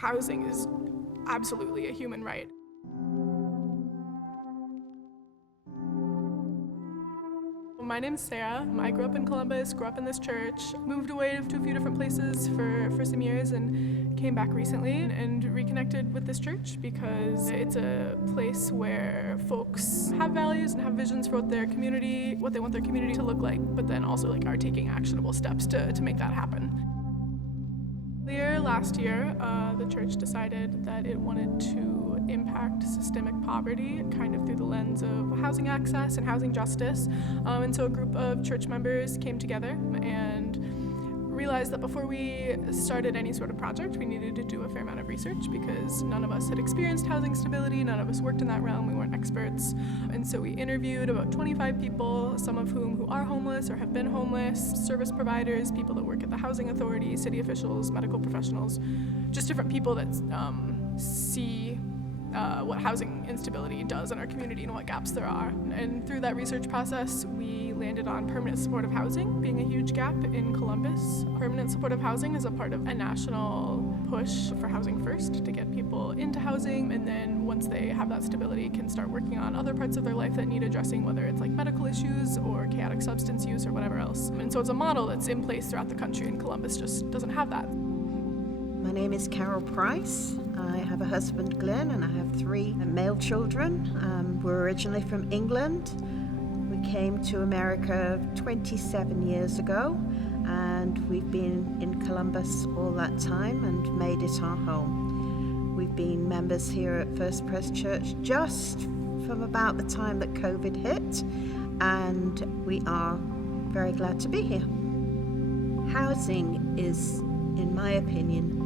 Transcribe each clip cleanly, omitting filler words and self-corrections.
housing is absolutely a human right. My name's Sarah. I grew up in Columbus, grew up in this church, moved away to a few different places for some years and came back recently and reconnected with this church because it's a place where folks have values and have visions for what they want their community to look like, but then also are taking actionable steps to make that happen. Last year, the church decided that it wanted to impact systemic poverty kind of through the lens of housing access and housing justice. And so a group of church members came together and realized that before we started any sort of project, we needed to do a fair amount of research because none of us had experienced housing stability, none of us worked in that realm, we weren't experts. And so we interviewed about 25 people, some of whom who are homeless or have been homeless, service providers, people that work at the housing authority, city officials, medical professionals, just different people that see what housing instability does in our community and what gaps there are. And through that research process, we landed on permanent supportive housing being a huge gap in Columbus. Permanent supportive housing is a part of a national push for Housing First to get people into housing, and then once they have that stability, can start working on other parts of their life that need addressing, whether it's medical issues or chaotic substance use or whatever else. And so it's a model that's in place throughout the country, and Columbus just doesn't have that. My name is Carol Price. I have a husband, Glenn, and I have 3 male children. We're originally from England. We came to America 27 years ago, and we've been in Columbus all that time and made it our home. We've been members here at First Pres Church just from about the time that COVID hit, and we are very glad to be here. Housing is, in my opinion,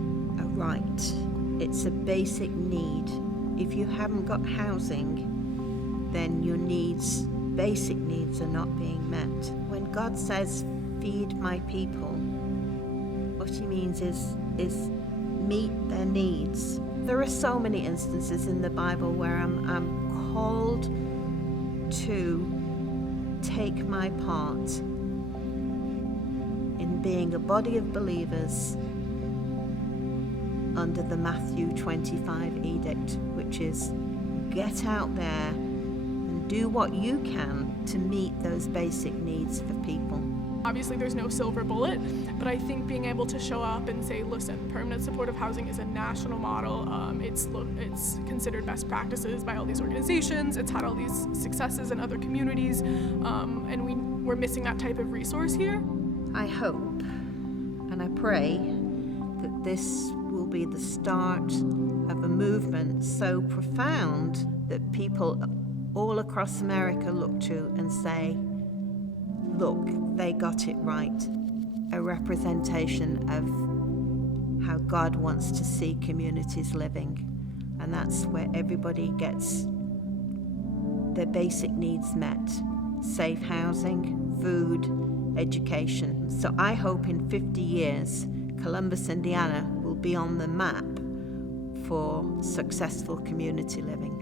a right. It's a basic need. If you haven't got housing, then your basic needs are not being met. When God says, feed my people, what he means is meet their needs. There are so many instances in the Bible where I'm called to take my part in being a body of believers under the Matthew 25 edict, which is get out there and do what you can to meet those basic needs for people. Obviously there's no silver bullet, but I think being able to show up and say, listen, permanent supportive housing is a national model. It's considered best practices by all these organizations. It's had all these successes in other communities, and we're missing that type of resource here. I hope and I pray that this will be the start of a movement so profound that people all across America look to and say, look, they got it right. A representation of how God wants to see communities living. And that's where everybody gets their basic needs met. Safe housing, food, education. So I hope in 50 years, Columbus, Indiana will be on the map for successful community living.